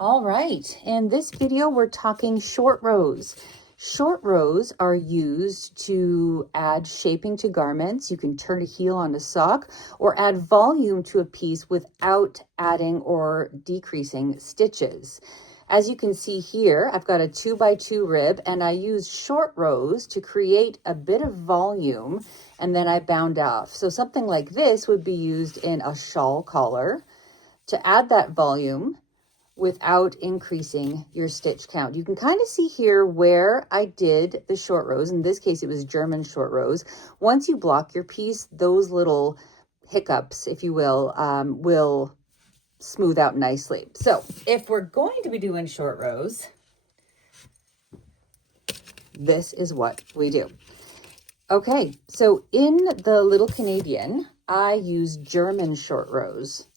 All right, in this video, we're talking short rows. Short rows are used to add shaping to garments. You can turn a heel on a sock or add volume to a piece without adding or decreasing stitches. As you can see here, I've got a 2x2 rib and I use short rows to create a bit of volume and then I bound off. So something like this would be used in a shawl collar to add that volume without increasing your stitch count. You can kind of see here where I did the short rows. In this case, it was German short rows. Once you block your piece, those little hiccups, if you will smooth out nicely. So if we're going to be doing short rows, this is what we do. Okay, so in the Little Canadian, I use German short rows.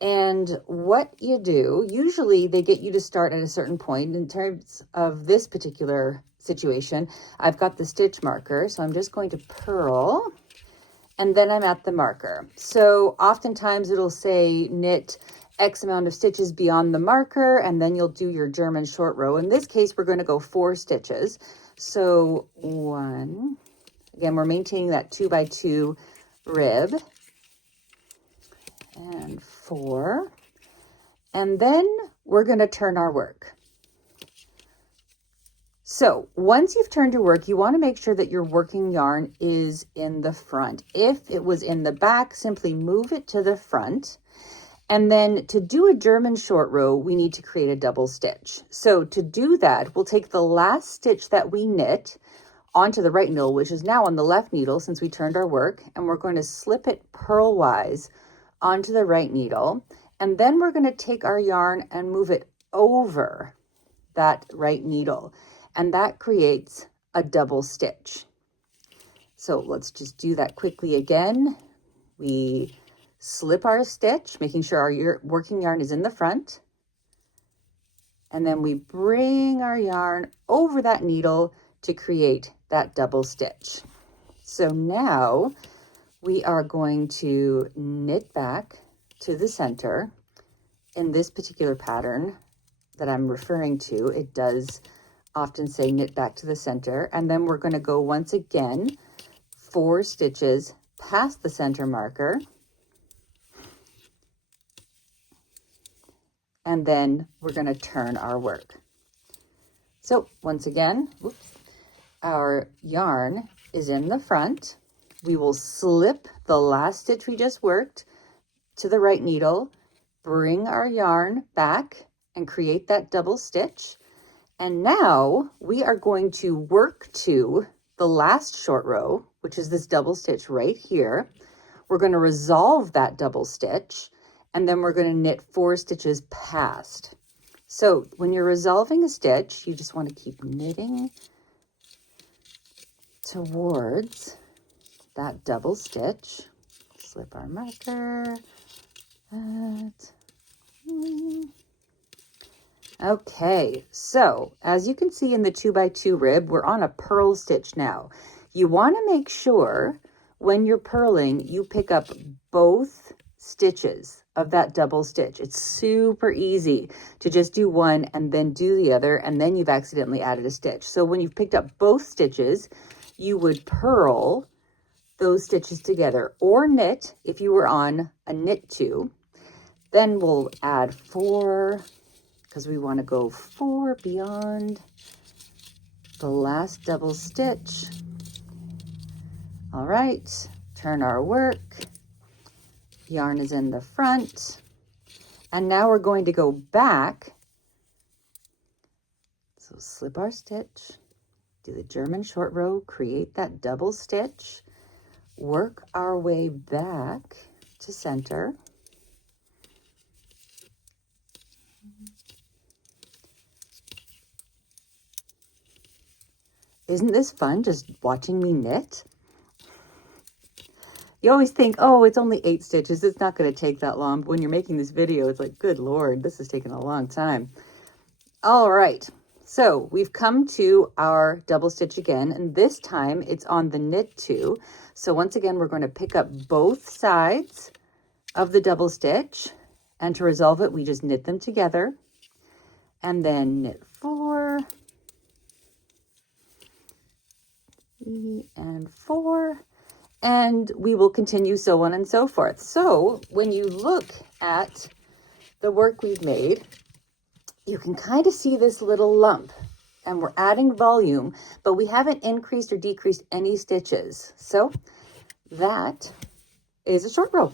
And what you do, usually they get you to start at a certain point. In terms of this particular situation, I've got the stitch marker, so I'm just going to purl, and then I'm at the marker. So oftentimes it'll say knit X amount of stitches beyond the marker, and then you'll do your German short row. In this case, we're going to go 4 stitches. So 1, again, we're maintaining that 2x2 rib, and 4, and then we're going to turn our work. So once you've turned your work, you want to make sure that your working yarn is in the front. If it was in the back, simply move it to the front. And then to do a German short row, we need to create a double stitch. So to do that, we'll take the last stitch that we knit onto the right needle, which is now on the left needle since we turned our work, and we're going to slip it purlwise onto the right needle, and then we're going to take our yarn and move it over that right needle, and that creates a double stitch. So let's just do that quickly again. We slip our stitch, making sure our working yarn is in the front, and then we bring our yarn over that needle to create that double stitch. So now we are going to knit back to the center. In this particular pattern that I'm referring to, it does often say knit back to the center. And then we're going to go once again 4 stitches past the center marker. And then we're going to turn our work. So once again, our yarn is in the front. We will slip the last stitch we just worked to the right needle, bring our yarn back and create that double stitch. And now we are going to work to the last short row, which is this double stitch right here. We're going to resolve that double stitch, and then we're going to knit 4 stitches past. So when you're resolving a stitch, you just want to keep knitting towards that double stitch. Slip our marker. Okay, so as you can see in the 2x2 rib, we're on a purl stitch now. You want to make sure when you're purling, you pick up both stitches of that double stitch. It's super easy to just do one and then do the other, and then you've accidentally added a stitch. So when you've picked up both stitches, you would purl those stitches together, or knit if you were on a knit 2. Then we'll add 4 because we want to go 4 beyond the last double stitch. All right, turn our work. Yarn is in the front. And now we're going to go back. So slip our stitch, do the German short row, create that double stitch, work our way back to center. Isn't this fun, just watching me knit? You always think, oh, it's only 8 stitches. It's not going to take that long. But when you're making this video, it's like, good Lord, this is taking a long time. All right. So we've come to our double stitch again, and this time it's on the knit 2. So once again, we're going to pick up both sides of the double stitch, and to resolve it, we just knit them together. and then knit 4, 3 and 4, and we will continue so on and so forth. So when you look at the work we've made, you can kind of see this little lump, and we're adding volume, but we haven't increased or decreased any stitches. So that is a short row.